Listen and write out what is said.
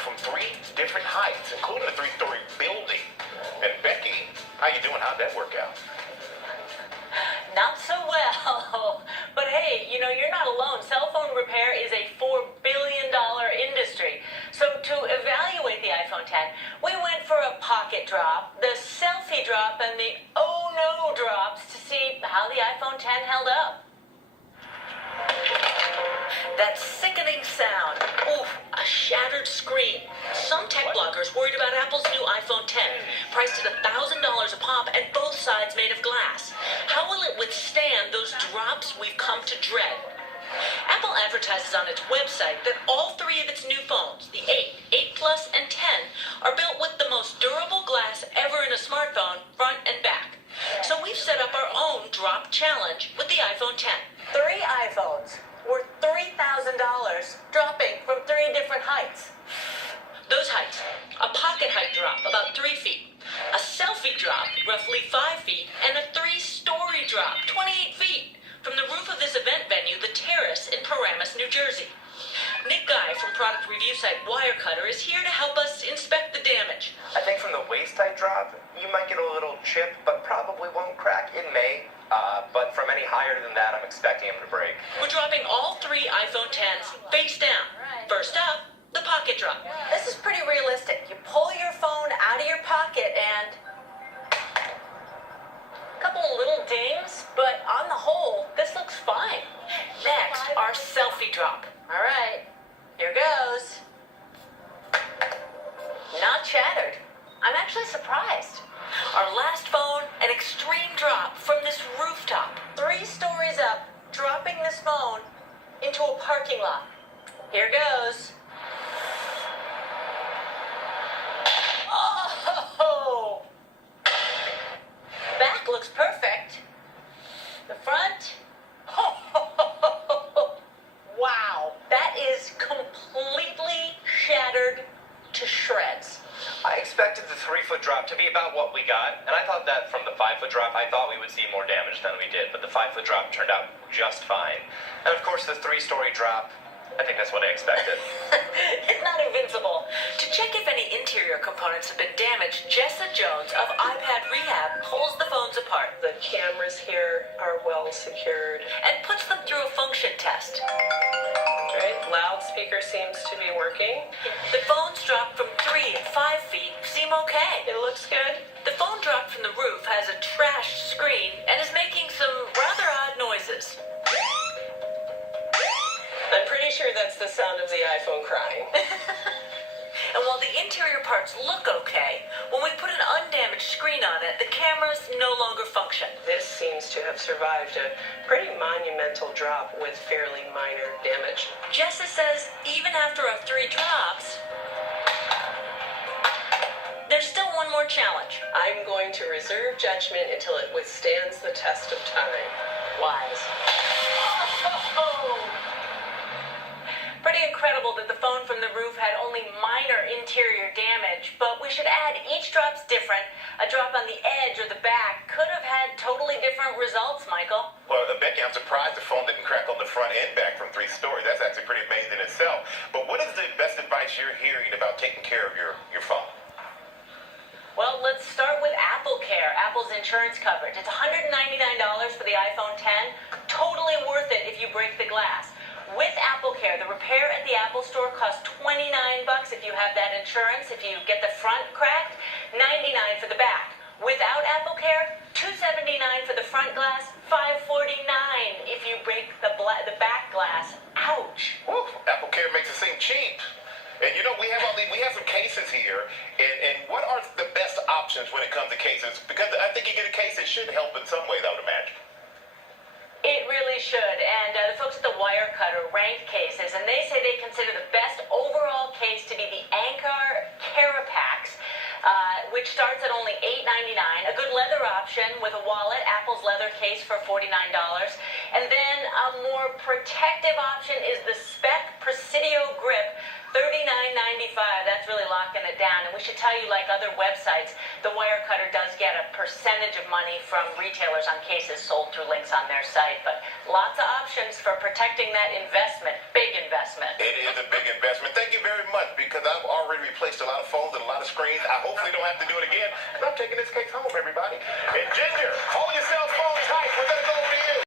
from 3 different heights, including a 3-story building. And Becky, how you doing? How'd that work out? Not so well. But hey, you know, you're not alone. Cell phone repair is a $4 billion industry. So to evaluate the iPhone X, we went for a pocket drop, the selfie drop, and the oh no drops to see how the iPhone X held up. That sickening sound. Oof, a shattered screen. Some tech bloggers worried about Apple's new iPhone X, priced at $1,000 a pop and both sides made of glass. How will it withstand those drops we've come to dread? Apple advertises on its website that all 3 of its new phones, the 8, 8 Plus, and 10, are built with the most durable glass ever in a smartphone, front and back. So we've set up our own drop challenge with the iPhone X. 3 iPhones worth $3,000 dropping from 3 different heights. Those heights: a pocket height drop, about 3 feet, a selfie drop, roughly 5 feet, and a 3-story drop, 28 feet, from the roof of this event venue, The Terrace in Paramus, New Jersey. Nick Guy from product review site Wirecutter is here to help us inspect the damage. I think from the waist-height drop, you might get a little chip, but probably won't crack. It may, but from any higher than that, I'm expecting them to break. We're dropping all 3 iPhone Xs face down. First up, the pocket drop. This is pretty realistic. You pull your phone out of your pocket and a couple little dings, but on the whole, this looks fine. Next, our selfie drop. All right, here goes. Not shattered. I'm actually surprised. Our last phone, an extreme drop from this rooftop. 3 stories up, dropping this phone into a parking lot. Here goes. Oh! Back looks perfect. The front. Wow, that is completely shattered to shreds. I expected the 3-foot drop to be about what we got, and I thought that from the 5-foot drop, I thought we would see more damage than we did, but the 5-foot drop turned out just fine. And of course, the 3-story drop, I think that's what I expected. It's not invincible. To check if any interior components have been damaged, Jessa Jones of iPad Rehab pulls the phones apart. The cameras here are well secured. And puts them through a function test. Right, loudspeaker seems to be working. The phones dropped from 3 and 5 feet seem okay. It looks good. The phone dropped from the roof has a trashed screen and is making some rather odd noises. I'm pretty sure that's the sound of the iPhone crying. And while the interior parts look okay, when we put an undamaged screen on it, the cameras no longer function. This seems to have survived a pretty monumental drop with fairly minor damage. Jessa says even after our 3 drops, there's still one more challenge. I'm going to reserve judgment until it withstands the test of time. Wise. Pretty incredible that the phone from the roof had only minor interior damage, but we should add each drop's different. A drop on the edge or the back could have had totally different results, Michael. Well, Becky, I'm surprised the phone didn't crack on the front and back from 3 stories. That's actually pretty amazing in itself. But what is the best advice you're hearing about taking care of your phone? Well, let's start with AppleCare, Apple's insurance coverage. It's $199 for the iPhone X. Totally worth it if you break the glass. With AppleCare, the repair at the Apple Store costs $29 if you have that insurance. If you get the front cracked, $99 for the back. Without AppleCare, $279 for the front glass, $549 if you break the back glass. Ouch. Woo, AppleCare makes it seem cheap. And you know, we have some cases here, and what are the best options when it comes to cases? Because I think you get a case that should help in some ways, I would imagine. It really should, and the folks at the Wirecutter rank cases, and they say they consider the best overall case to be the Anker Carapax, which starts at only $8.99. A good leather option with a wallet, Apple's leather case for $49. And then a more protective option is the Spec Presidio Grip, $39.95. That's really locking it down. And we should tell you, like other websites, the Wirecutter does get a percentage of money from retailers on cases sold through links on their site. But lots of options for protecting that investment. Big investment. It is a big investment. Thank you very much, because I've already replaced a lot of phones and a lot of screens. I hopefully don't have to do it again. And I'm taking this case home every